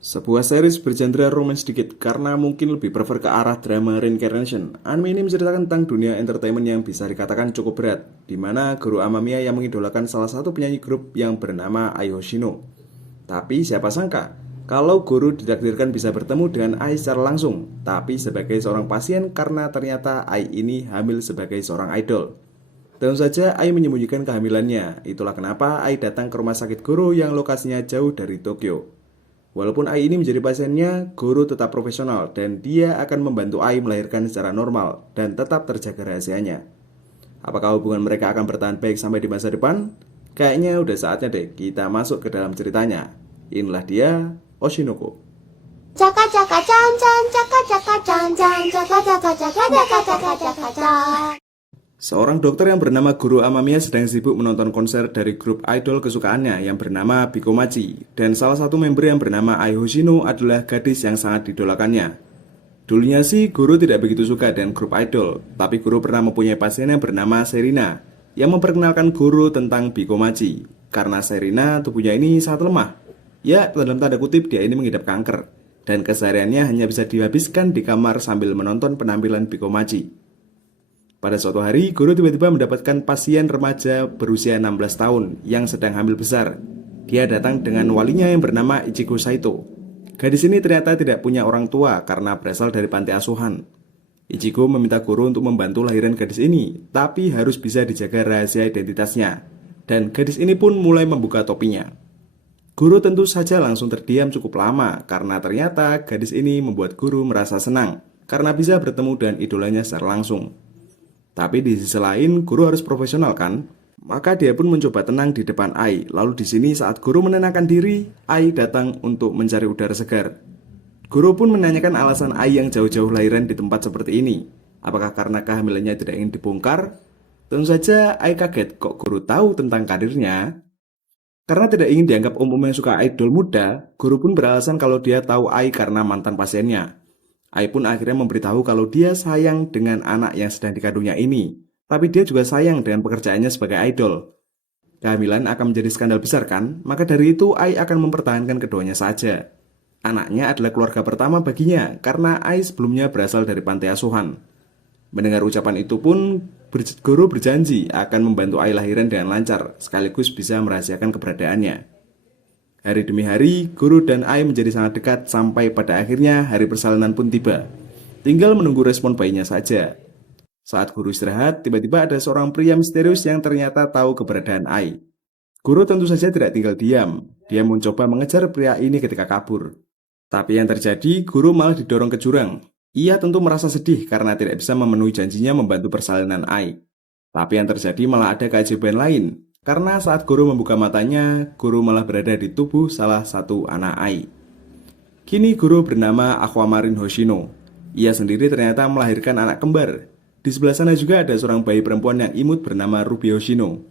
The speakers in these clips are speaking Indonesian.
Sebuah series bergenre romance sedikit karena mungkin lebih prefer ke arah drama reincarnation. Anime ini menceritakan tentang dunia entertainment yang bisa dikatakan cukup berat, di mana Guru Amamiya yang mengidolakan salah satu penyanyi grup yang bernama Ai Hoshino. Tapi siapa sangka, kalau Guru ditakdirkan bisa bertemu dengan Ai secara langsung, tapi sebagai seorang pasien karena ternyata Ai ini hamil sebagai seorang idol. Tentu saja Ai menyembunyikan kehamilannya, itulah kenapa Ai datang ke rumah sakit Guru yang lokasinya jauh dari Tokyo. Walaupun Ai ini menjadi pasiennya, Guru tetap profesional dan dia akan membantu Ai melahirkan secara normal dan tetap terjaga rahasianya. Apakah hubungan mereka akan bertahan baik sampai di masa depan? Kayaknya udah saatnya deh kita masuk ke dalam ceritanya. Inilah dia, Oshinoko. Caka caka can can caka caka can can caka caka caka caka caka caka caka. Seorang dokter yang bernama Guru Amamiya sedang sibuk menonton konser dari grup idol kesukaannya yang bernama Bikomachi. Dan salah satu member yang bernama Ai Hoshino adalah gadis yang sangat didolakannya. Dulunya sih Guru tidak begitu suka dengan grup idol, tapi Guru pernah mempunyai pasien yang bernama Serina yang memperkenalkan Guru tentang Bikomachi. Karena Serina tubuhnya ini sangat lemah. Ya, dalam tanda kutip dia ini mengidap kanker. Dan kesehariannya hanya bisa dihabiskan di kamar sambil menonton penampilan Bikomachi. Pada suatu hari, Guru tiba-tiba mendapatkan pasien remaja berusia 16 tahun yang sedang hamil besar. Dia datang dengan walinya yang bernama Ichigo Saito. Gadis ini ternyata tidak punya orang tua karena berasal dari panti asuhan. Ichigo meminta Guru untuk membantu lahiran gadis ini, tapi harus bisa dijaga rahasia identitasnya. Dan gadis ini pun mulai membuka topinya. Guru tentu saja langsung terdiam cukup lama karena ternyata gadis ini membuat Guru merasa senang karena bisa bertemu dengan idolanya secara langsung. Tapi di sisi lain, Guru harus profesional kan? Maka dia pun mencoba tenang di depan Ai. Lalu di sini saat Guru menenangkan diri, Ai datang untuk mencari udara segar. Guru pun menanyakan alasan Ai yang jauh-jauh lahiran di tempat seperti ini. Apakah karena kehamilannya tidak ingin dibongkar? Tentu saja Ai kaget kok Guru tahu tentang karirnya. Karena tidak ingin dianggap umum yang suka idol muda, Guru pun beralasan kalau dia tahu Ai karena mantan pasiennya. Ai pun akhirnya memberitahu kalau dia sayang dengan anak yang sedang dikandungnya ini. Tapi dia juga sayang dengan pekerjaannya sebagai idol. Kehamilan akan menjadi skandal besar kan? Maka dari itu Ai akan mempertahankan keduanya saja. Anaknya adalah keluarga pertama baginya karena Ai sebelumnya berasal dari panti asuhan. Mendengar ucapan itu pun, Guru berjanji akan membantu Ai lahiran dengan lancar, sekaligus bisa merahasiakan keberadaannya. Hari demi hari, Guru dan Ai menjadi sangat dekat sampai pada akhirnya hari persalinan pun tiba. Tinggal menunggu respon bayinya saja. Saat Guru istirahat, tiba-tiba ada seorang pria misterius yang ternyata tahu keberadaan Ai. Guru tentu saja tidak tinggal diam. Dia mencoba mengejar pria ini ketika kabur. Tapi yang terjadi, Guru malah didorong ke jurang. Ia tentu merasa sedih karena tidak bisa memenuhi janjinya membantu persalinan Ai. Tapi yang terjadi malah ada keajaiban lain. Karena saat Guru membuka matanya, Guru malah berada di tubuh salah satu anak Ai. Kini Guru bernama Aquamarine Hoshino. Ia sendiri ternyata melahirkan anak kembar. Di sebelah sana juga ada seorang bayi perempuan yang imut bernama Ruby Hoshino.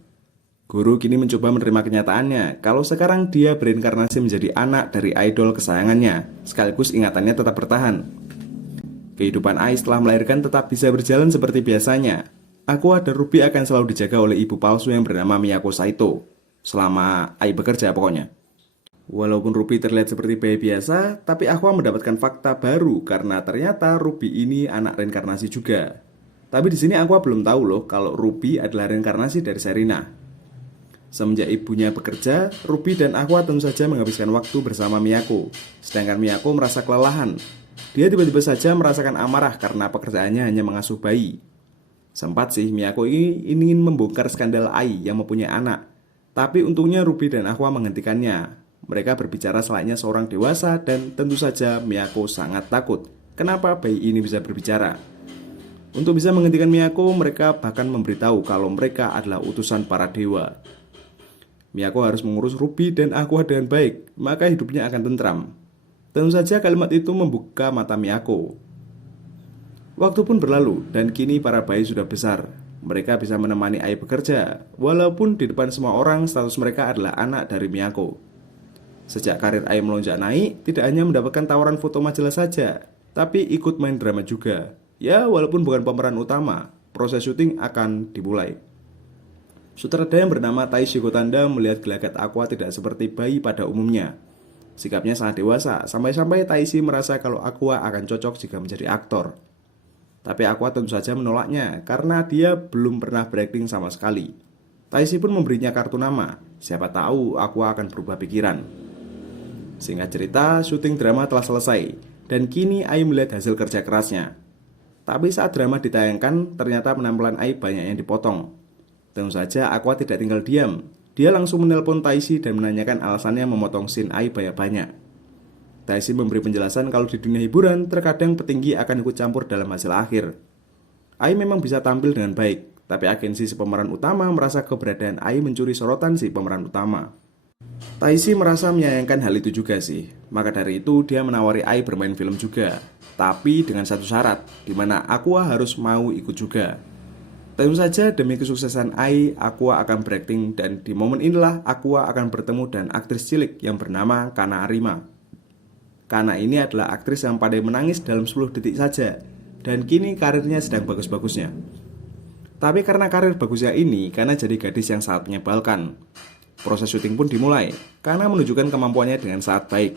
Guru kini mencoba menerima kenyataannya kalau sekarang dia berinkarnasi menjadi anak dari idol kesayangannya, sekaligus ingatannya tetap bertahan. Kehidupan Ai setelah melahirkan tetap bisa berjalan seperti biasanya. Aqua dan Ruby akan selalu dijaga oleh ibu palsu yang bernama Miyako Saito selama Ai bekerja pokoknya. Walaupun Ruby terlihat seperti bayi biasa, tapi Aqua mendapatkan fakta baru karena ternyata Ruby ini anak reinkarnasi juga. Tapi di sini Aqua belum tahu loh kalau Ruby adalah reinkarnasi dari Serina. Semenjak ibunya bekerja, Ruby dan Aqua tentu saja menghabiskan waktu bersama Miyako. Sedangkan Miyako merasa kelelahan. Dia tiba-tiba saja merasakan amarah karena pekerjaannya hanya mengasuh bayi. Sempat sih Miyako ini ingin membongkar skandal Ai yang mempunyai anak. Tapi untungnya Ruby dan Aqua menghentikannya. Mereka berbicara selayaknya seorang dewasa dan tentu saja Miyako sangat takut. Kenapa bayi ini bisa berbicara? Untuk bisa menghentikan Miyako, mereka bahkan memberitahu kalau mereka adalah utusan para dewa. Miyako harus mengurus Ruby dan Aqua dengan baik, maka hidupnya akan tentram. Tentu saja kalimat itu membuka mata Miyako. Waktu pun berlalu dan kini para bayi sudah besar. Mereka bisa menemani Ai bekerja, walaupun di depan semua orang status mereka adalah anak dari Miyako. Sejak karir Ai melonjak naik, tidak hanya mendapatkan tawaran foto majalah saja, tapi ikut main drama juga. Ya, walaupun bukan pemeran utama, proses syuting akan dimulai. Sutradara yang bernama Taishiko Tanda melihat gelagat Aqua tidak seperti bayi pada umumnya. Sikapnya sangat dewasa, sampai-sampai Taisi merasa kalau Aqua akan cocok jika menjadi aktor. Tapi Aqua tentu saja menolaknya karena dia belum pernah berakting sama sekali. Taisi pun memberinya kartu nama, siapa tahu Aqua akan berubah pikiran. Singkat cerita, syuting drama telah selesai dan kini Ai melihat hasil kerja kerasnya. Tapi saat drama ditayangkan, ternyata penampilan Ai banyak yang dipotong. Tentu saja Aqua tidak tinggal diam. Dia langsung menelpon Taisi dan menanyakan alasannya memotong scene Ai banyak-banyak. Taisi memberi penjelasan kalau di dunia hiburan terkadang petinggi akan ikut campur dalam hasil akhir. Ai memang bisa tampil dengan baik, tapi agensi si pemeran utama merasa keberadaan Ai mencuri sorotan si pemeran utama. Taisi merasa menyayangkan hal itu juga sih. Maka dari itu dia menawari Ai bermain film juga, tapi dengan satu syarat, di mana Aqua harus mau ikut juga. Tentu saja demi kesuksesan Ai, Aqua akan berakting dan di momen inilah Aqua akan bertemu dengan aktris cilik yang bernama Kana Arima. Kana ini adalah aktris yang pandai menangis dalam 10 detik saja dan kini karirnya sedang bagus-bagusnya. Tapi karena karir bagusnya ini, Kana jadi gadis yang sangat menyebalkan. Proses syuting pun dimulai, Kana menunjukkan kemampuannya dengan sangat baik.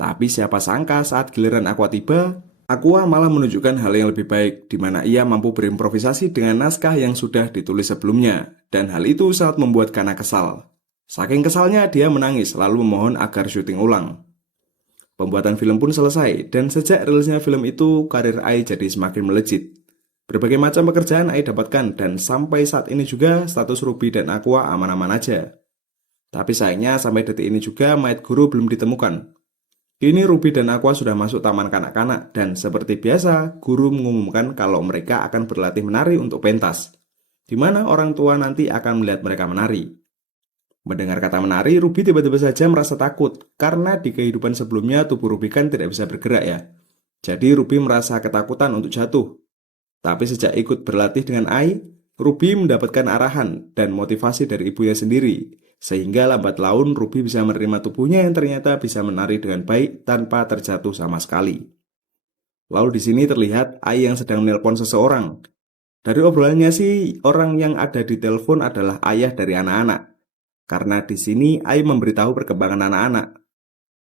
Tapi siapa sangka saat giliran Aqua tiba, Aqua malah menunjukkan hal yang lebih baik, di mana ia mampu berimprovisasi dengan naskah yang sudah ditulis sebelumnya, dan hal itu sangat membuat Kana kesal. Saking kesalnya dia menangis lalu memohon agar syuting ulang. Pembuatan film pun selesai, dan sejak rilisnya film itu, karir Ai jadi semakin melejit. Berbagai macam pekerjaan Ai dapatkan, dan sampai saat ini juga status Ruby dan Aqua aman-aman aja. Tapi sayangnya sampai detik ini juga mayat guru belum ditemukan. Kini Ruby dan Aqua sudah masuk taman kanak-kanak dan seperti biasa, guru mengumumkan kalau mereka akan berlatih menari untuk pentas, di mana orang tua nanti akan melihat mereka menari. Mendengar kata menari, Ruby tiba-tiba saja merasa takut karena di kehidupan sebelumnya tubuh Ruby kan tidak bisa bergerak ya. Jadi Ruby merasa ketakutan untuk jatuh. Tapi sejak ikut berlatih dengan Ai, Ruby mendapatkan arahan dan motivasi dari ibunya sendiri. Sehingga lambat laun Ruby bisa menerima tubuhnya yang ternyata bisa menari dengan baik tanpa terjatuh sama sekali. Lalu di sini terlihat Ai yang sedang menelpon seseorang. Dari obrolannya sih, orang yang ada di telepon adalah ayah dari anak-anak. Karena di sini Ai memberitahu perkembangan anak-anak.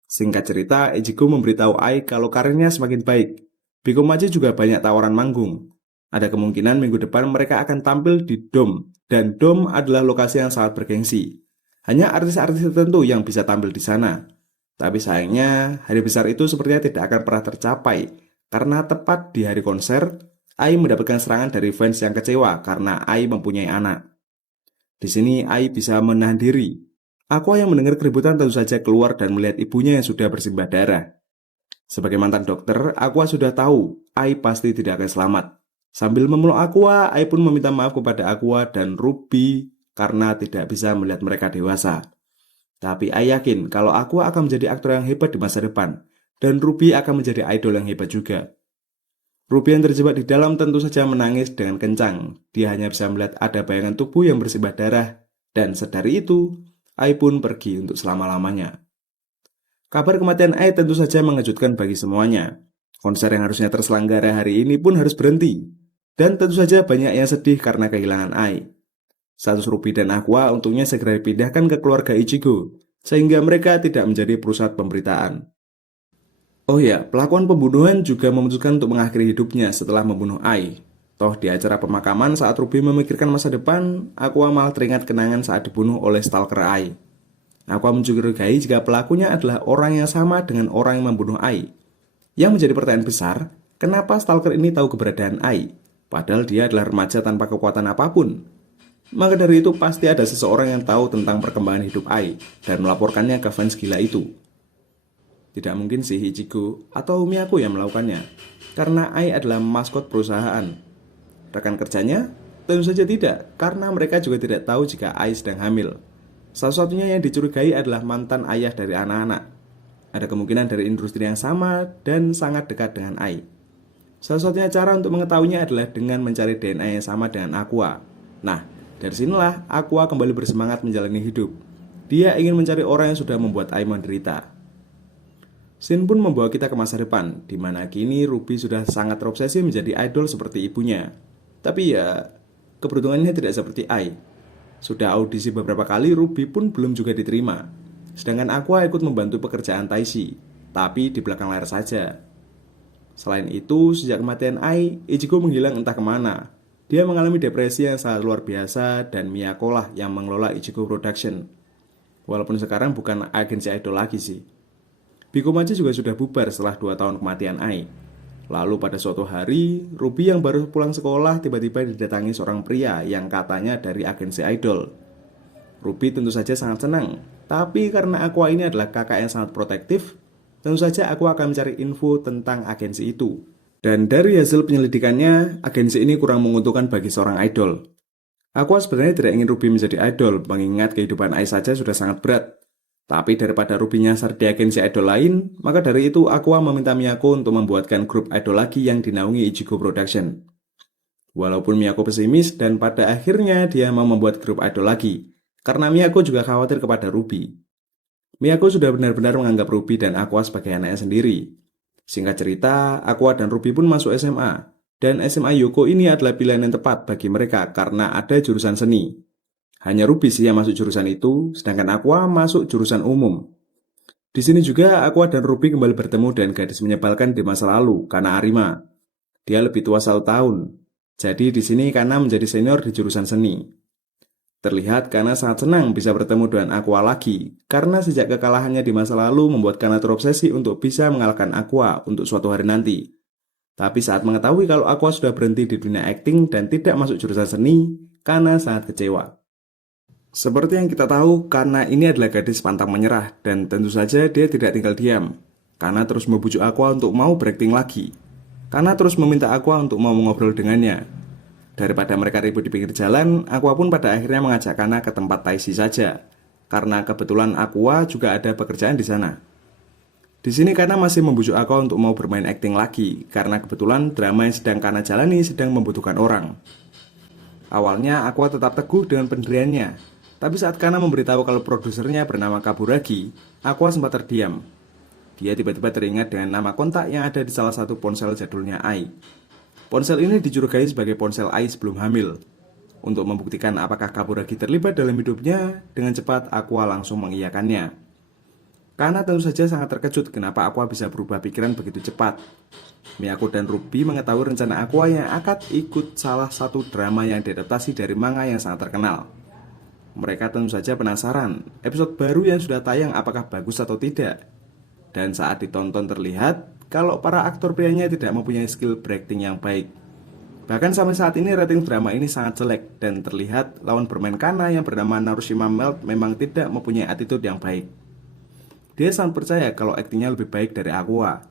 Singkat cerita, Ichigo memberitahu Ai kalau karirnya semakin baik. Bikomachi juga banyak tawaran manggung. Ada kemungkinan minggu depan mereka akan tampil di Dome, dan Dome adalah lokasi yang sangat bergengsi. Hanya artis-artis tertentu yang bisa tampil di sana. Tapi sayangnya, hari besar itu sepertinya tidak akan pernah tercapai. Karena tepat di hari konser, Ai mendapatkan serangan dari fans yang kecewa karena Ai mempunyai anak. Di sini Ai bisa menahan diri. Aqua yang mendengar keributan tentu saja keluar dan melihat ibunya yang sudah bersimbah darah. Sebagai mantan dokter, Aqua sudah tahu Ai pasti tidak akan selamat. Sambil memeluk Aqua, Ai pun meminta maaf kepada Aqua dan Ruby karena tidak bisa melihat mereka dewasa. Tapi Ai yakin kalau Aqua akan menjadi aktor yang hebat di masa depan, dan Ruby akan menjadi idol yang hebat juga. Ruby yang terjebak di dalam tentu saja menangis dengan kencang. Dia hanya bisa melihat ada bayangan tubuh yang bersimbah darah, dan sedari itu, Ai pun pergi untuk selama-lamanya. Kabar kematian Ai tentu saja mengejutkan bagi semuanya. Konser yang harusnya terselenggara hari ini pun harus berhenti, dan tentu saja banyak yang sedih karena kehilangan Ai. Status Ruby dan Aqua untungnya segera dipindahkan ke keluarga Ichigo, sehingga mereka tidak menjadi pusat pemberitaan. Oh ya, pelakuan pembunuhan juga memutuskan untuk mengakhiri hidupnya setelah membunuh Ai. Toh di acara pemakaman saat Ruby memikirkan masa depan, Aqua malah teringat kenangan saat dibunuh oleh stalker Ai. Aqua mencurigai jika pelakunya adalah orang yang sama dengan orang yang membunuh Ai. Yang menjadi pertanyaan besar, kenapa stalker ini tahu keberadaan Ai, padahal dia adalah remaja tanpa kekuatan apapun? Maka dari itu pasti ada seseorang yang tahu tentang perkembangan hidup Ai dan melaporkannya ke fans gila itu. Tidak mungkin sih Ichigo atau Miyako yang melakukannya, karena Ai adalah maskot perusahaan. Rekan kerjanya? Tentu saja tidak, karena mereka juga tidak tahu jika Ai sedang hamil. Satu-satunya yang dicurigai adalah mantan ayah dari anak-anak. Ada kemungkinan dari industri yang sama dan sangat dekat dengan Ai. Satu-satunya cara untuk mengetahuinya adalah dengan mencari DNA yang sama dengan Aqua. Nah, dari sinilah Aqua kembali bersemangat menjalani hidup. Dia ingin mencari orang yang sudah membuat Ai menderita. Scene pun membawa kita ke masa depan, di mana kini Ruby sudah sangat terobsesi menjadi idol seperti ibunya. Tapi ya, keberuntungannya tidak seperti Ai. Sudah audisi beberapa kali, Ruby pun belum juga diterima. Sedangkan Aqua ikut membantu pekerjaan Taishi, tapi di belakang layar saja. Selain itu, sejak kematian Ai, Ichigo menghilang entah kemana. Dia mengalami depresi yang sangat luar biasa dan Miyako lah yang mengelola Ichigo Production. Walaupun sekarang bukan agensi idol lagi sih. Bikomachi juga sudah bubar setelah 2 tahun kematian Ai. Lalu pada suatu hari, Ruby yang baru pulang sekolah tiba-tiba didatangi seorang pria yang katanya dari agensi idol. Ruby tentu saja sangat senang, tapi karena Aqua ini adalah kakak yang sangat protektif, tentu saja aku akan mencari info tentang agensi itu. Dan dari hasil penyelidikannya, agensi ini kurang menguntungkan bagi seorang idol. Aqua sebenarnya tidak ingin Ruby menjadi idol, mengingat kehidupan Ai saja sudah sangat berat. Tapi daripada Ruby nyasar di agensi idol lain, maka dari itu Aqua meminta Miyako untuk membuatkan grup idol lagi yang dinaungi Ichigo Production. Walaupun Miyako pesimis dan pada akhirnya dia mau membuat grup idol lagi, karena Miyako juga khawatir kepada Ruby. Miyako sudah benar-benar menganggap Ruby dan Aqua sebagai anaknya sendiri. Singkat cerita, Aqua dan Ruby pun masuk SMA. Dan SMA Yoko ini adalah pilihan yang tepat bagi mereka karena ada jurusan seni. Hanya Ruby sih yang masuk jurusan itu, sedangkan Aqua masuk jurusan umum. Di sini juga Aqua dan Ruby kembali bertemu dengan gadis menyebalkan di masa lalu, Kana Arima. Dia lebih tua 1 tahun. Jadi di sini Kana menjadi senior di jurusan seni. Terlihat Kana sangat senang bisa bertemu dengan Aqua lagi, karena sejak kekalahannya di masa lalu membuat Kana terobsesi untuk bisa mengalahkan Aqua untuk suatu hari nanti. Tapi saat mengetahui kalau Aqua sudah berhenti di dunia akting dan tidak masuk jurusan seni, Kana sangat kecewa. Seperti yang kita tahu, Kana ini adalah gadis pantang menyerah, dan tentu saja dia tidak tinggal diam. Kana terus membujuk Aqua untuk mau berakting lagi. Kana terus meminta Aqua untuk mau mengobrol dengannya. Daripada mereka ribut di pinggir jalan, Aqua pun pada akhirnya mengajak Kana ke tempat Taishi saja. Karena kebetulan Aqua juga ada pekerjaan di sana. Di sini Kana masih membujuk Aqua untuk mau bermain akting lagi, karena kebetulan drama yang sedang Kana jalani sedang membutuhkan orang. Awalnya Aqua tetap teguh dengan pendiriannya, tapi saat Kana memberitahu kalau produsernya bernama Kaburagi, Aqua sempat terdiam. Dia tiba-tiba teringat dengan nama kontak yang ada di salah satu ponsel jadulnya Ai. Ponsel ini dicurigai sebagai ponsel Ai sebelum hamil. Untuk membuktikan apakah Kaburagi terlibat dalam hidupnya, dengan cepat Aqua langsung mengiyakannya. Kana tentu saja sangat terkejut kenapa Aqua bisa berubah pikiran begitu cepat. Miyako dan Ruby mengetahui rencana Aqua yang akan ikut salah satu drama yang diadaptasi dari manga yang sangat terkenal. Mereka tentu saja penasaran, episode baru yang sudah tayang apakah bagus atau tidak. Dan saat ditonton terlihat kalau para aktor prianya tidak mempunyai skill berakting yang baik. Bahkan sampai saat ini rating drama ini sangat jelek dan terlihat lawan bermain Kana yang bernama Narushima Melt memang tidak mempunyai attitude yang baik. Dia sangat percaya kalau aktingnya lebih baik dari Aqua.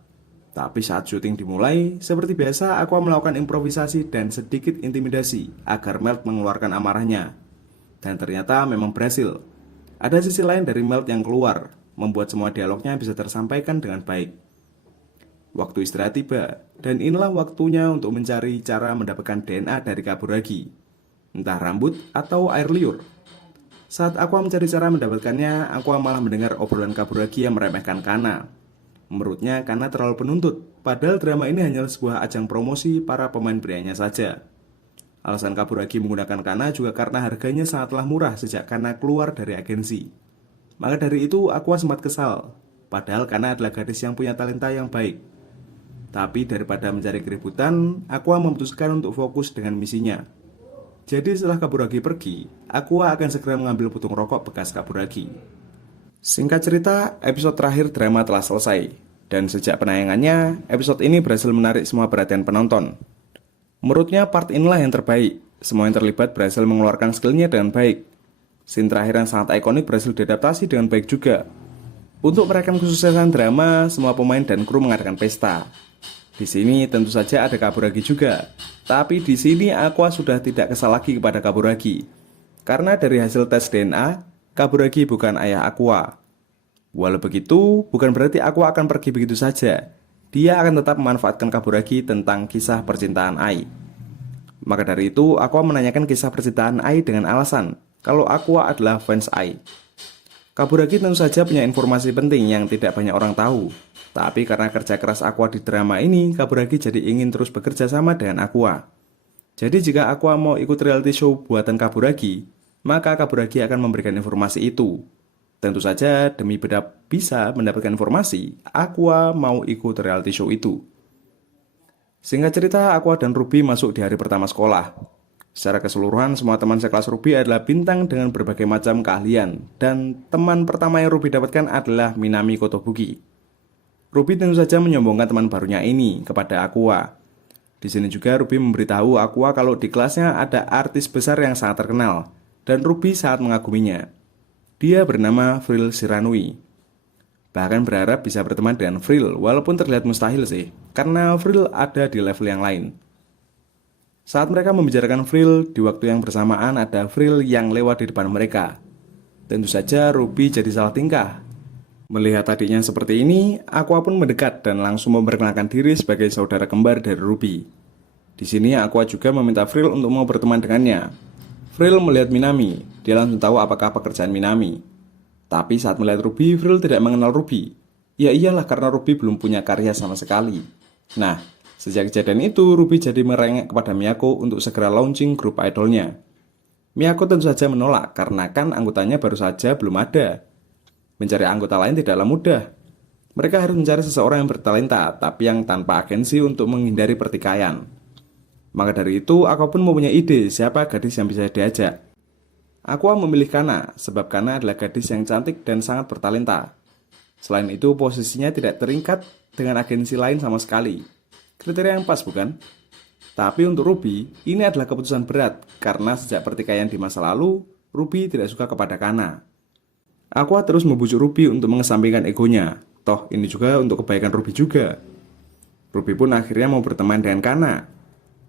Tapi saat syuting dimulai, seperti biasa Aqua melakukan improvisasi dan sedikit intimidasi agar Melt mengeluarkan amarahnya. Dan ternyata memang berhasil. Ada sisi lain dari Melt yang keluar, membuat semua dialognya bisa tersampaikan dengan baik. Waktu istirahat tiba, dan inilah waktunya untuk mencari cara mendapatkan DNA dari Kaburagi, entah rambut atau air liur. Saat Aqua mencari cara mendapatkannya, Aqua malah mendengar obrolan Kaburagi yang meremehkan Kana. Menurutnya Kana terlalu penuntut, padahal drama ini hanya sebuah ajang promosi para pemain prianya saja. Alasan Kaburagi menggunakan Kana juga karena harganya sangatlah murah sejak Kana keluar dari agensi. Maka dari itu Aqua sempat kesal, padahal Kana adalah gadis yang punya talenta yang baik. Tapi daripada mencari keributan, Aqua memutuskan untuk fokus dengan misinya. Jadi setelah Kaburagi pergi, Aqua akan segera mengambil putung rokok bekas Kaburagi. Singkat cerita, episode terakhir drama telah selesai. Dan sejak penayangannya, episode ini berhasil menarik semua perhatian penonton. Menurutnya part inilah yang terbaik. Semua yang terlibat berhasil mengeluarkan skillnya dengan baik. Scene terakhir yang sangat ikonik berhasil diadaptasi dengan baik juga. Untuk merayakan kesuksesan drama, semua pemain dan kru mengadakan pesta. Di sini tentu saja ada Kaburagi juga. Tapi di sini Aqua sudah tidak kesal lagi kepada Kaburagi. Karena dari hasil tes DNA, Kaburagi bukan ayah Aqua. Walau begitu, bukan berarti Aqua akan pergi begitu saja. Dia akan tetap memanfaatkan Kaburagi tentang kisah percintaan Ai. Maka dari itu, Aqua menanyakan kisah percintaan Ai dengan alasan kalau Aqua adalah fans Ai. Kaburagi tentu saja punya informasi penting yang tidak banyak orang tahu. Tapi karena kerja keras Aqua di drama ini, Kaburagi jadi ingin terus bekerja sama dengan Aqua. Jadi jika Aqua mau ikut reality show buatan Kaburagi, maka Kaburagi akan memberikan informasi itu. Tentu saja demi bisa mendapatkan informasi, Aqua mau ikut reality show itu. Singkat cerita, Aqua dan Ruby masuk di hari pertama sekolah. Secara keseluruhan, semua teman sekelas Ruby adalah bintang dengan berbagai macam keahlian. Dan teman pertama yang Ruby dapatkan adalah Minami Kotobuki. Ruby tentu saja menyombongkan teman barunya ini kepada Aqua. Di sini juga Ruby memberitahu Aqua kalau di kelasnya ada artis besar yang sangat terkenal. Dan Ruby sangat mengaguminya. Dia bernama Frill Shiranui. Bahkan berharap bisa berteman dengan Frill, walaupun terlihat mustahil sih, karena Frill ada di level yang lain. Saat mereka membicarakan Frill, di waktu yang bersamaan ada Frill yang lewat di depan mereka. Tentu saja Ruby jadi salah tingkah. Melihat adiknya seperti ini, Aqua pun mendekat dan langsung memperkenalkan diri sebagai saudara kembar dari Ruby. Di sini Aqua juga meminta Frill untuk mau berteman dengannya. Frill melihat Minami, dia langsung tahu apakah pekerjaan Minami. Tapi saat melihat Ruby, Frill tidak mengenal Ruby. Ya iyalah karena Ruby belum punya karya sama sekali. Nah, sejak kejadian itu, Ruby jadi merengek kepada Miyako untuk segera launching grup idolnya. Miyako tentu saja menolak karena kan anggotanya baru saja belum ada. Mencari anggota lain tidaklah mudah. Mereka harus mencari seseorang yang bertalenta, tapi yang tanpa agensi untuk menghindari pertikaian. Maka dari itu, aku pun mempunyai ide siapa gadis yang bisa diajak. Aqua memilih Kana, sebab Kana adalah gadis yang cantik dan sangat bertalenta. Selain itu, posisinya tidak terikat dengan agensi lain sama sekali. Kriteria yang pas, bukan? Tapi untuk Ruby, ini adalah keputusan berat, karena sejak pertikaian di masa lalu, Ruby tidak suka kepada Kana. Aqua terus membujuk Ruby untuk mengesampingkan egonya. Toh, ini juga untuk kebaikan Ruby juga. Ruby pun akhirnya mau berteman dengan Kana.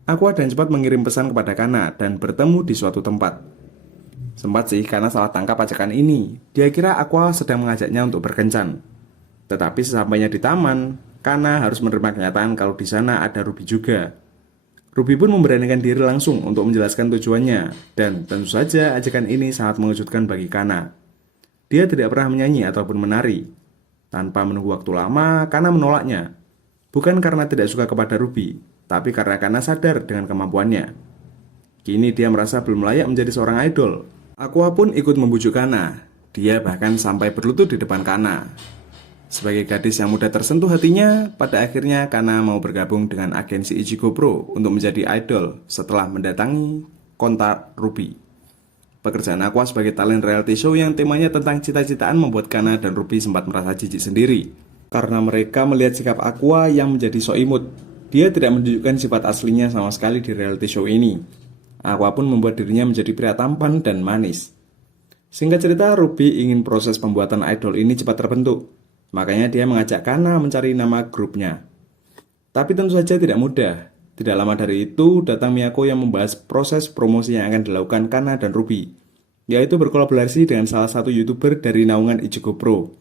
Aqua dan cepat mengirim pesan kepada Kana dan bertemu di suatu tempat. Sempat sih karena salah tangkap ajakan ini. Dia kira Aqua sedang mengajaknya untuk berkencan. Tetapi sesampainya di taman, Kana harus menerima kenyataan kalau di sana ada Ruby juga. Ruby pun memberanikan diri langsung untuk menjelaskan tujuannya. Dan tentu saja ajakan ini sangat mengejutkan bagi Kana. Dia tidak pernah menyanyi ataupun menari. Tanpa menunggu waktu lama, Kana menolaknya. Bukan karena tidak suka kepada Ruby, tapi karena Kana sadar dengan kemampuannya. Kini dia merasa belum layak menjadi seorang idol. Aqua pun ikut membujuk Kana. Dia bahkan sampai berlutut di depan Kana. Sebagai gadis yang mudah tersentuh hatinya, pada akhirnya Kana mau bergabung dengan agensi Ichigo Pro untuk menjadi idol setelah mendatangi kontak Ruby. Pekerjaan Aqua sebagai talent reality show yang temanya tentang cita-citaan membuat Kana dan Ruby sempat merasa jijik sendiri. Karena mereka melihat sikap Aqua yang menjadi sok imut. Dia tidak menunjukkan sifat aslinya sama sekali di reality show ini. Aqua pun membuat dirinya menjadi pria tampan dan manis. Singkat cerita, Ruby ingin proses pembuatan idol ini cepat terbentuk. Makanya dia mengajak Kana mencari nama grupnya. Tapi tentu saja tidak mudah. Tidak lama dari itu, datang Miyako yang membahas proses promosi yang akan dilakukan Kana dan Ruby, yaitu berkolaborasi dengan salah satu YouTuber dari naungan Ichigo Pro.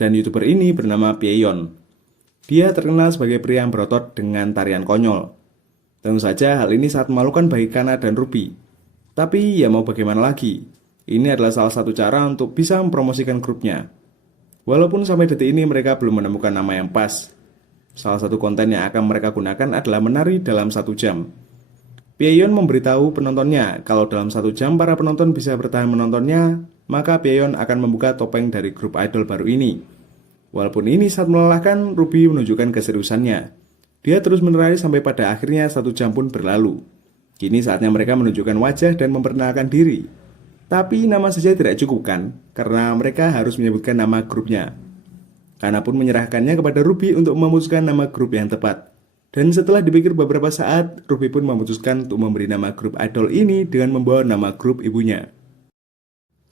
Dan YouTuber ini bernama Pieyon. Dia terkenal sebagai pria yang berotot dengan tarian konyol. Tentu saja hal ini sangat memalukan bagi Kana dan Ruby. Tapi ya mau bagaimana lagi? Ini adalah salah satu cara untuk bisa mempromosikan grupnya. Walaupun sampai detik ini mereka belum menemukan nama yang pas. Salah satu konten yang akan mereka gunakan adalah menari dalam 1 jam. Pieyon memberitahu penontonnya kalau dalam 1 jam para penonton bisa bertahan menontonnya, maka Pieyon akan membuka topeng dari grup idol baru ini. Walaupun ini sangat melelahkan, Ruby menunjukkan keseriusannya. Dia terus menari sampai pada akhirnya 1 jam pun berlalu. Kini saatnya mereka menunjukkan wajah dan memperkenalkan diri. Tapi nama saja tidak cukup kan? Karena mereka harus menyebutkan nama grupnya. Kana pun menyerahkannya kepada Ruby untuk memutuskan nama grup yang tepat. Dan setelah dipikir beberapa saat, Ruby pun memutuskan untuk memberi nama grup idol ini dengan membawa nama grup ibunya.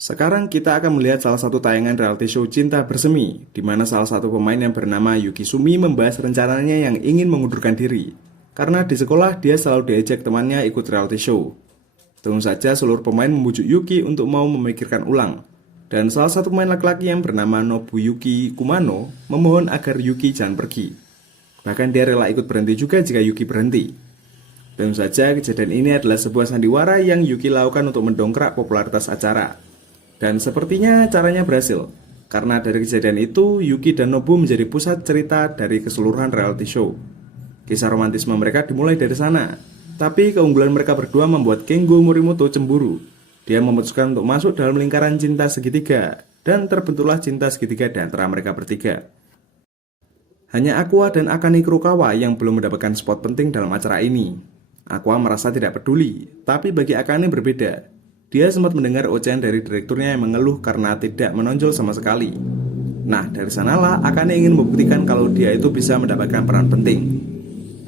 Sekarang kita akan melihat salah satu tayangan reality show Cinta Bersemi, di mana salah satu pemain yang bernama Yuki Sumi membahas rencananya yang ingin mengundurkan diri. Karena di sekolah dia selalu diajak temannya ikut reality show. Tentu saja seluruh pemain membujuk Yuki untuk mau memikirkan ulang. Dan salah satu pemain laki-laki yang bernama Nobuyuki Kumano memohon agar Yuki jangan pergi. Bahkan dia rela ikut berhenti juga jika Yuki berhenti. Tentu saja kejadian ini adalah sebuah sandiwara yang Yuki lakukan untuk mendongkrak popularitas acara. Dan sepertinya caranya berhasil. Karena dari kejadian itu, Yuki dan Nobu menjadi pusat cerita dari keseluruhan reality show. Kisah romantisme mereka dimulai dari sana. Tapi keunggulan mereka berdua membuat Kengo Morimoto cemburu. Dia memutuskan untuk masuk dalam lingkaran cinta segitiga. dan terbentuklah cinta segitiga di antara mereka bertiga. Hanya Aqua dan Akane Kurokawa yang belum mendapatkan spot penting dalam acara ini. Aqua merasa tidak peduli, tapi bagi Akane berbeda. Dia sempat mendengar ocehan dari direkturnya yang mengeluh karena tidak menonjol sama sekali. Nah, dari sanalah Akane ingin membuktikan kalau dia itu bisa mendapatkan peran penting.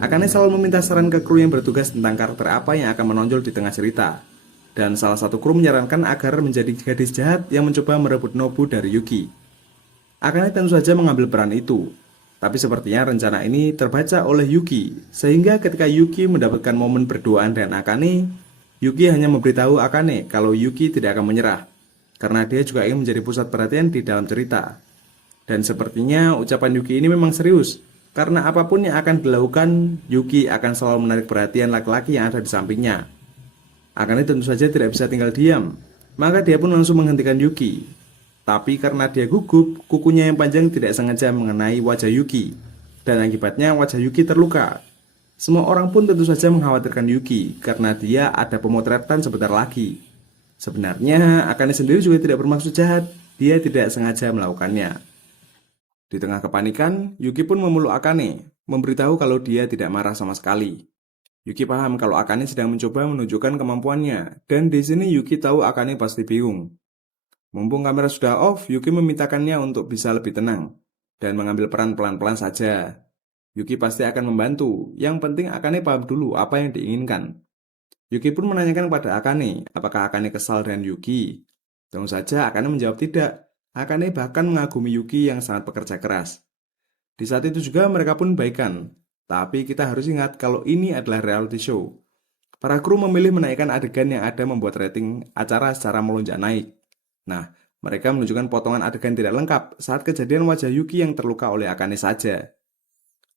Akane selalu meminta saran ke kru yang bertugas tentang karakter apa yang akan menonjol di tengah cerita. Dan salah satu kru menyarankan agar menjadi gadis jahat yang mencoba merebut Nobu dari Yuki. Akane tentu saja mengambil peran itu. Tapi sepertinya rencana ini terbaca oleh Yuki, sehingga ketika Yuki mendapatkan momen berduaan dengan Akane, Yuki hanya memberitahu Akane kalau Yuki tidak akan menyerah, karena dia juga ingin menjadi pusat perhatian di dalam cerita. Dan sepertinya ucapan Yuki ini memang serius, karena apapun yang akan dilakukan, Yuki akan selalu menarik perhatian laki-laki yang ada di sampingnya. Akane tentu saja tidak bisa tinggal diam, maka dia pun langsung menghentikan Yuki. Tapi karena dia gugup, kukunya yang panjang tidak sengaja mengenai wajah Yuki, dan akibatnya wajah Yuki terluka. Semua orang pun tentu saja mengkhawatirkan Yuki, karena dia ada pemotretan sebentar lagi. Sebenarnya, Akane sendiri juga tidak bermaksud jahat, dia tidak sengaja melakukannya. Di tengah kepanikan, Yuki pun memeluk Akane, memberitahu kalau dia tidak marah sama sekali. Yuki paham kalau Akane sedang mencoba menunjukkan kemampuannya, dan di sini Yuki tahu Akane pasti bingung. Mumpung kamera sudah off, Yuki memintakannya untuk bisa lebih tenang dan mengambil peran pelan-pelan saja. Yuki pasti akan membantu, yang penting Akane paham dulu apa yang diinginkan. Yuki pun menanyakan kepada Akane, apakah Akane kesal dengan Yuki. Tentu saja Akane menjawab tidak. Akane bahkan mengagumi Yuki yang sangat pekerja keras. Di saat itu juga mereka pun baikan. Tapi kita harus ingat kalau ini adalah reality show. Para kru memilih menaikkan adegan yang ada membuat rating acara secara melonjak naik. Nah, mereka menunjukkan potongan adegan tidak lengkap saat kejadian wajah Yuki yang terluka oleh Akane saja.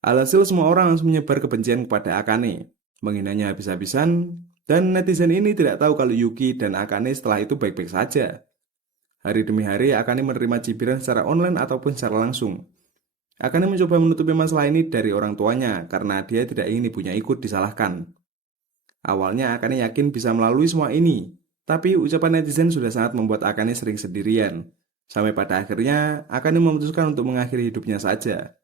Alhasil semua orang langsung menyebar kebencian kepada Akane, menghinanya habis-habisan, dan netizen ini tidak tahu kalau Yuki dan Akane setelah itu baik-baik saja. Hari demi hari Akane menerima cibiran secara online ataupun secara langsung. Akane mencoba menutupi masalah ini dari orang tuanya karena dia tidak ingin ibunya ikut disalahkan. Awalnya Akane yakin bisa melalui semua ini, tapi ucapan netizen sudah sangat membuat Akane sering sendirian. Sampai pada akhirnya, Akane memutuskan untuk mengakhiri hidupnya saja.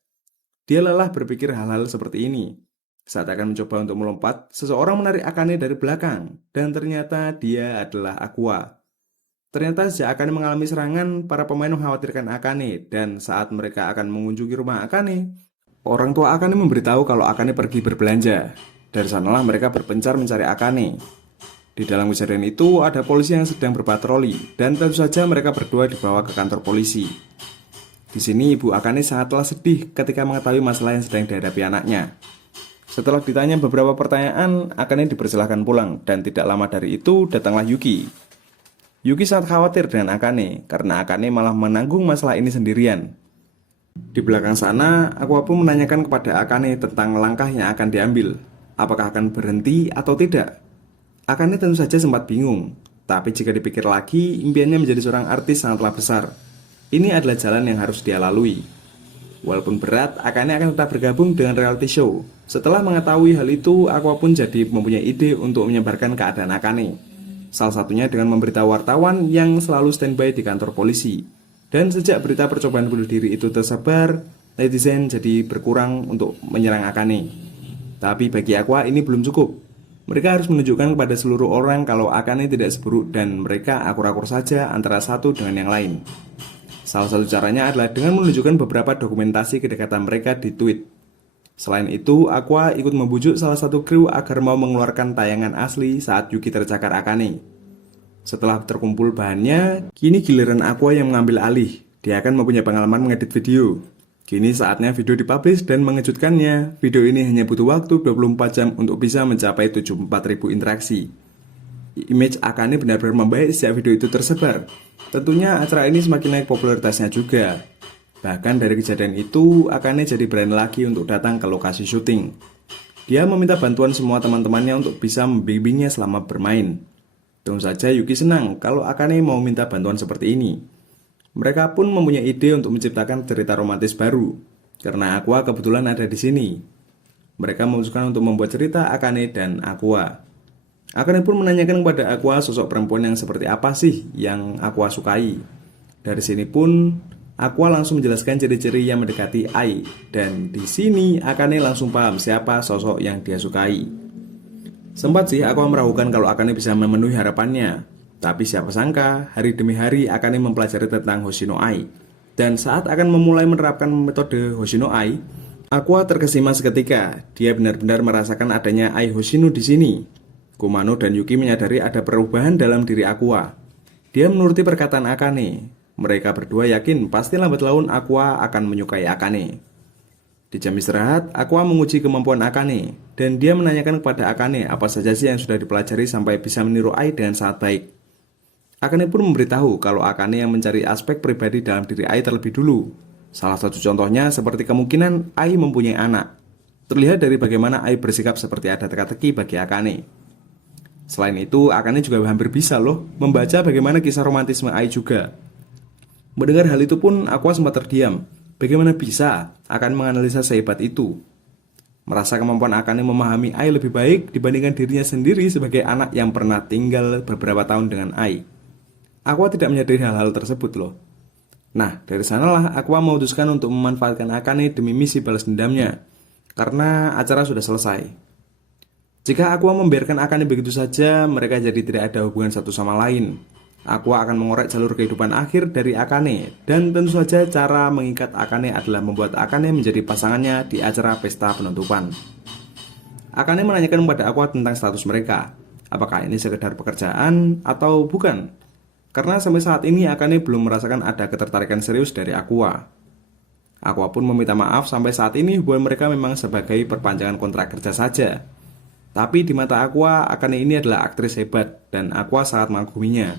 Dia lelah berpikir hal-hal seperti ini. Saat akan mencoba untuk melompat, seseorang menarik Akane dari belakang, dan ternyata dia adalah Aqua. Ternyata sejak Akane mengalami serangan, para pemain mengkhawatirkan Akane, dan saat mereka akan mengunjungi rumah Akane, orang tua Akane memberitahu kalau Akane pergi berbelanja. Dari sanalah mereka berpencar mencari Akane. Di dalam kejadian itu ada polisi yang sedang berpatroli dan tentu saja mereka berdua dibawa ke kantor polisi. Di sini ibu Akane sangatlah sedih ketika mengetahui masalah yang sedang dihadapi anaknya. Setelah ditanya beberapa pertanyaan, Akane dipersilahkan pulang dan tidak lama dari itu datanglah Yuki. Yuki sangat khawatir dengan Akane karena Akane malah menanggung masalah ini sendirian. Di belakang sana, Aqua pun menanyakan kepada Akane tentang langkah yang akan diambil. Apakah akan berhenti atau tidak? Akane tentu saja sempat bingung, tapi jika dipikir lagi, impiannya menjadi seorang artis sangatlah besar. Ini adalah jalan yang harus dia lalui. Walaupun berat, Akane akan tetap bergabung dengan reality show. Setelah mengetahui hal itu, Aqua pun jadi mempunyai ide untuk menyebarkan keadaan Akane. Salah satunya dengan memberitahu wartawan yang selalu standby di kantor polisi. Dan sejak berita percobaan bunuh diri itu tersebar, netizen jadi berkurang untuk menyerang Akane. Tapi bagi Aqua ini belum cukup. Mereka harus menunjukkan kepada seluruh orang kalau Akane tidak seburuk dan mereka akur-akur saja antara satu dengan yang lain. Salah satu caranya adalah dengan menunjukkan beberapa dokumentasi kedekatan mereka di tweet. Selain itu, Aqua ikut membujuk salah satu kru agar mau mengeluarkan tayangan asli saat Yuki tercakar Akane. Setelah terkumpul bahannya, kini giliran Aqua yang mengambil alih. Dia akan mempunyai pengalaman mengedit video. Kini saatnya video dipublish dan mengejutkannya, video ini hanya butuh waktu 24 jam untuk bisa mencapai 74.000 interaksi. Image Akane benar-benar membaik sejak video itu tersebar. Tentunya acara ini semakin naik popularitasnya juga. Bahkan dari kejadian itu, Akane jadi berani lagi untuk datang ke lokasi syuting. Dia meminta bantuan semua teman-temannya untuk bisa membimbingnya selama bermain. Tentu saja Yuki senang kalau Akane mau minta bantuan seperti ini. Mereka pun mempunyai ide untuk menciptakan cerita romantis baru, karena Aqua kebetulan ada di sini. Mereka memutuskan untuk membuat cerita Akane dan Aqua. Akane pun menanyakan kepada Aqua sosok perempuan yang seperti apa sih yang Aqua sukai. Dari sini pun Aqua langsung menjelaskan ciri-ciri yang mendekati Ai, dan di sini Akane langsung paham siapa sosok yang dia sukai. Sempat sih Aqua meragukan kalau Akane bisa memenuhi harapannya, tapi siapa sangka hari demi hari Akane mempelajari tentang Hoshino Ai. Dan saat akan memulai menerapkan metode Hoshino Ai, Aqua terkesima seketika. Dia benar-benar merasakan adanya Ai Hoshino di sini. Kumano dan Yuki menyadari ada perubahan dalam diri Aqua. Dia menuruti perkataan Akane. Mereka berdua yakin pasti lambat laun Aqua akan menyukai Akane. Di jam istirahat, Aqua menguji kemampuan Akane, dan dia menanyakan kepada Akane apa saja sih yang sudah dipelajari sampai bisa meniru Ai dengan sangat baik. Akane pun memberitahu kalau Akane yang mencari aspek pribadi dalam diri Ai terlebih dulu. Salah satu contohnya seperti kemungkinan Ai mempunyai anak. Terlihat dari bagaimana Ai bersikap seperti ada teka-teki bagi Akane. Selain itu, Akane juga hampir bisa loh membaca bagaimana kisah romantisme Ai juga. Mendengar hal itu pun Aqua sempat terdiam. Bagaimana bisa akan menganalisa sehebat itu? Merasa kemampuan Akane memahami Ai lebih baik dibandingkan dirinya sendiri sebagai anak yang pernah tinggal beberapa tahun dengan Ai. Aqua tidak menyadari hal-hal tersebut loh. Nah, dari sanalah Aqua memutuskan untuk memanfaatkan Akane demi misi balas dendamnya, karena acara sudah selesai. Jika Aqua membiarkan Akane begitu saja, mereka jadi tidak ada hubungan satu sama lain. Aqua akan mengorek jalur kehidupan akhir dari Akane, dan tentu saja cara mengikat Akane adalah membuat Akane menjadi pasangannya di acara pesta penutupan. Akane menanyakan kepada Aqua tentang status mereka. Apakah ini sekedar pekerjaan atau bukan? Karena sampai saat ini Akane belum merasakan ada ketertarikan serius dari Aqua. Aqua pun meminta maaf sampai saat ini hubungan mereka memang sebagai perpanjangan kontrak kerja saja. Tapi di mata Aqua, Akane ini adalah aktris hebat dan Aqua sangat mengaguminya.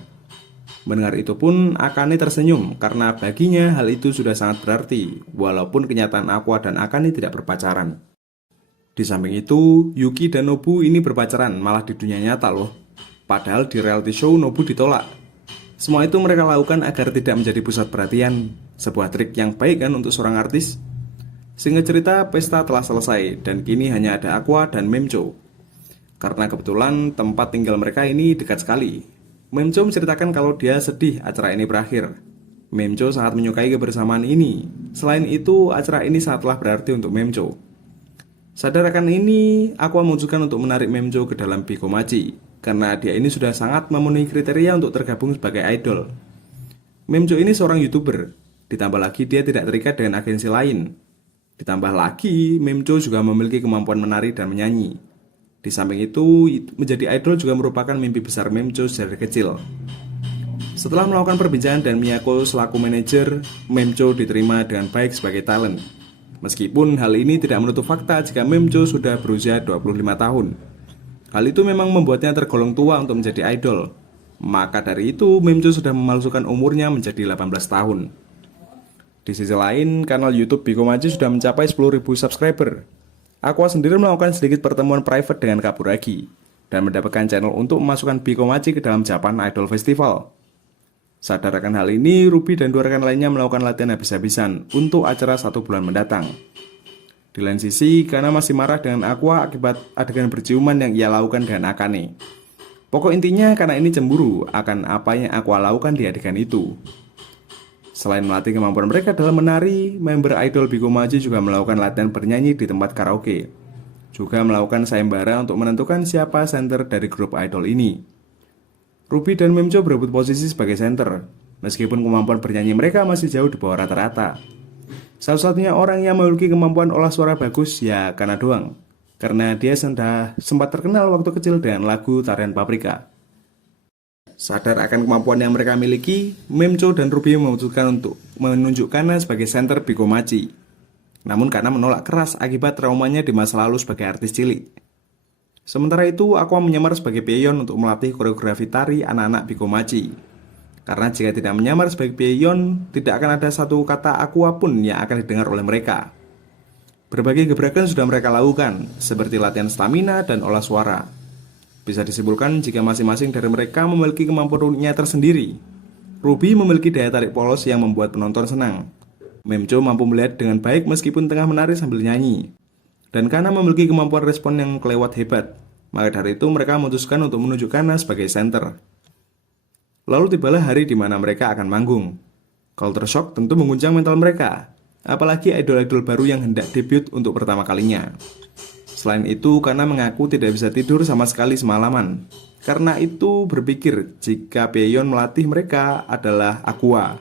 Mendengar itu pun Akane tersenyum karena baginya hal itu sudah sangat berarti, walaupun kenyataan Aqua dan Akane tidak berpacaran. Di samping itu, Yuki dan Nobu ini berpacaran malah di dunia nyata loh. Padahal di reality show Nobu ditolak. Semua itu mereka lakukan agar tidak menjadi pusat perhatian. Sebuah trik yang baik kan untuk seorang artis. Singkat cerita, pesta telah selesai dan kini hanya ada Aqua dan Memcho. Karena kebetulan tempat tinggal mereka ini dekat sekali. Memcho menceritakan kalau dia sedih acara ini berakhir. Memcho sangat menyukai kebersamaan ini. Selain itu, acara ini sangatlah berarti untuk Memcho. Sadar akan ini, Aqua memutuskan untuk menarik Memcho ke dalam Bikomachi, karena dia ini sudah sangat memenuhi kriteria untuk tergabung sebagai idol. Memcho ini seorang YouTuber, ditambah lagi dia tidak terikat dengan agensi lain. Ditambah lagi, Memcho juga memiliki kemampuan menari dan menyanyi. Di samping itu, menjadi idol juga merupakan mimpi besar Memcho dari kecil. Setelah melakukan perbincangan dan Miyako selaku manajer, Memcho diterima dengan baik sebagai talent. Meskipun hal ini tidak menutup fakta jika Memcho sudah berusia 25 tahun. Hal itu memang membuatnya tergolong tua untuk menjadi idol. Maka dari itu, Memcho sudah memalsukan umurnya menjadi 18 tahun. Di sisi lain, kanal YouTube Bikomachi sudah mencapai 10.000 subscriber. Aqua sendiri melakukan sedikit pertemuan private dengan Kaburagi dan mendapatkan channel untuk memasukkan Bikomachi ke dalam Japan Idol Festival. Sadar akan hal ini, Ruby dan dua rekan lainnya melakukan latihan habis-habisan untuk acara 1 bulan mendatang. Di lain sisi, Kana masih marah dengan Aqua akibat adegan berciuman yang ia lakukan dengan Akane. Pokok intinya, Kana ini cemburu akan apa yang Aqua lakukan di adegan itu. Selain melatih kemampuan mereka dalam menari, member idol Bikomachi juga melakukan latihan bernyanyi di tempat karaoke. Juga melakukan sayembara untuk menentukan siapa center dari grup idol ini. Ruby dan Memcho berebut posisi sebagai center, meskipun kemampuan bernyanyi mereka masih jauh di bawah rata-rata. Satu-satunya orang yang memiliki kemampuan olah suara bagus ya Kana doang, karena dia sempat terkenal waktu kecil dengan lagu Tarian Paprika. Sadar akan kemampuan yang mereka miliki, Memcho dan Ruby memutuskan untuk menunjuk Kana sebagai center Bikomachi. Namun Kana menolak keras akibat traumanya di masa lalu sebagai artis cilik. Sementara itu, Aqua menyamar sebagai peon untuk melatih koreografi tari anak-anak Bikomachi. Karena jika tidak menyamar sebagai peon, tidak akan ada satu kata Aqua pun yang akan didengar oleh mereka. Berbagai gebrakan sudah mereka lakukan, seperti latihan stamina dan olah suara. Bisa disimpulkan jika masing-masing dari mereka memiliki kemampuan uniknya tersendiri. Ruby memiliki daya tarik polos yang membuat penonton senang. Memcho mampu melihat dengan baik meskipun tengah menari sambil nyanyi. Dan Kana memiliki kemampuan respon yang kelewat hebat. Maka dari itu mereka memutuskan untuk menunjuk Kana sebagai center. Lalu tibalah hari di mana mereka akan manggung. Culture shock tentu mengguncang mental mereka, apalagi idol-idol baru yang hendak debut untuk pertama kalinya. Selain itu, Kana mengaku tidak bisa tidur sama sekali semalaman. Karena itu berpikir jika Baekhyun melatih mereka adalah Aqua.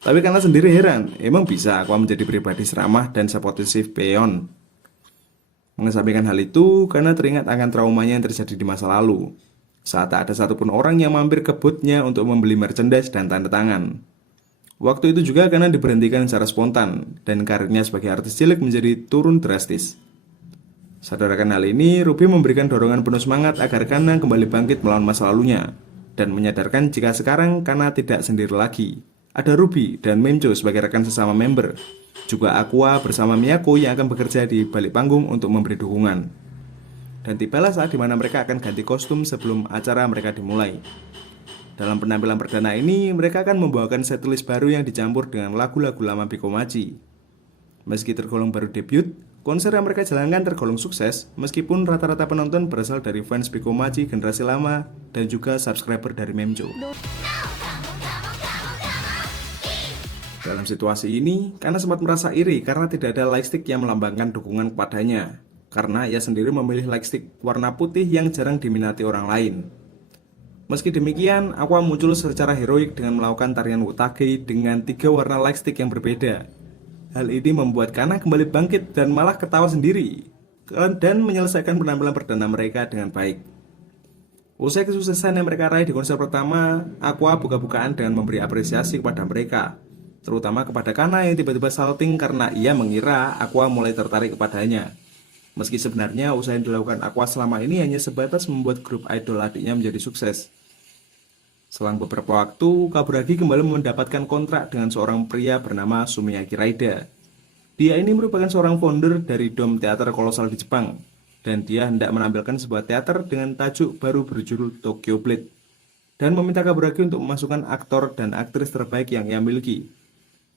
Tapi Kana sendiri heran, emang bisa Aqua menjadi pribadi seramah dan sepossesif Baekhyun? Mengesampingkan hal itu, Kana teringat akan traumanya yang terjadi di masa lalu. Saat tak ada satupun orang yang mampir ke booth-nya untuk membeli merchandise dan tanda tangan. Waktu itu juga Kana diberhentikan secara spontan, dan karirnya sebagai artis cilik menjadi turun drastis. Sadar akan hal ini, Ruby memberikan dorongan penuh semangat agar Kana kembali bangkit melawan masa lalunya, dan menyadarkan jika sekarang Kana tidak sendiri lagi. Ada Ruby dan Memcho sebagai rekan sesama member, juga Aqua bersama Miyako yang akan bekerja di balik panggung untuk memberi dukungan. Dan tibalah saat dimana mereka akan ganti kostum sebelum acara mereka dimulai. Dalam penampilan perdana ini, mereka akan membawakan setlist baru yang dicampur dengan lagu-lagu lama Bikomachi. Meski tergolong baru debut, konser yang mereka jalankan tergolong sukses, meskipun rata-rata penonton berasal dari fans Bikomachi generasi lama dan juga subscriber dari Memcho. Dalam situasi ini, Kana sempat merasa iri karena tidak ada lightstick yang melambangkan dukungan kepadanya, karena ia sendiri memilih lightstick warna putih yang jarang diminati orang lain. Meski demikian, Aqua muncul secara heroik dengan melakukan tarian Wotage dengan 3 warna lightstick yang berbeda. Hal ini membuat Kana kembali bangkit dan malah ketawa sendiri, dan menyelesaikan penampilan perdana mereka dengan baik. Usai kesuksesan yang mereka raih di konser pertama, Aqua buka-bukaan dengan memberi apresiasi kepada mereka, terutama kepada Kana yang tiba-tiba salting karena ia mengira Aqua mulai tertarik kepadanya. Meski sebenarnya usaha yang dilakukan Aqua selama ini hanya sebatas membuat grup idol adiknya menjadi sukses. Selang beberapa waktu, Kaburagi kembali mendapatkan kontrak dengan seorang pria bernama Sumiyaki Raida. Dia ini merupakan seorang founder dari Dome Teater kolosal di Jepang, dan dia hendak menampilkan sebuah teater dengan tajuk baru berjudul Tokyo Blade, dan meminta Kaburagi untuk memasukkan aktor dan aktris terbaik yang ia miliki.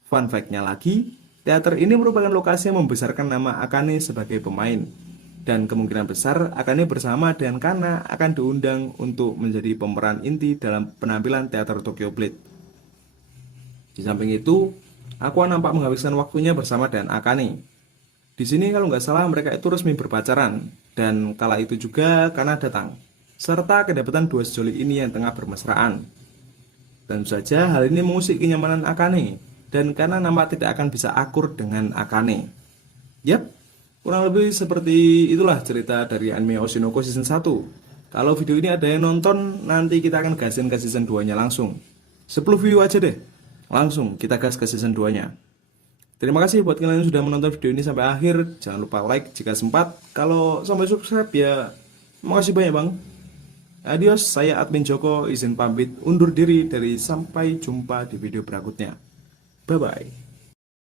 Fun fact-nya lagi, teater ini merupakan lokasi yang membesarkan nama Akane sebagai pemain, dan kemungkinan besar Akane bersama dengan Kana akan diundang untuk menjadi pemeran inti dalam penampilan teater Tokyo Blade. Di samping itu, Aqua nampak menghabiskan waktunya bersama dengan Akane. Di sini kalau nggak salah mereka itu resmi berpacaran, dan kala itu juga Kana datang, serta kedapatan dua sejoli ini yang tengah bermesraan. Tentu saja hal ini mengusik kenyamanan Akane, dan Kana nampak tidak akan bisa akur dengan Akane. Yap, kurang lebih seperti itulah cerita dari anime Oshinoko season 1. Kalau video ini ada yang nonton, nanti kita akan gasin ke season 2 nya langsung. 10 view aja deh, langsung kita gas ke season 2 nya. Terima kasih buat kalian yang sudah menonton video ini sampai akhir. Jangan lupa like jika sempat. Kalau sampai subscribe ya makasih banyak bang. Adios, saya admin Joko izin pamit undur diri dari sampai jumpa di video berikutnya. Bye bye.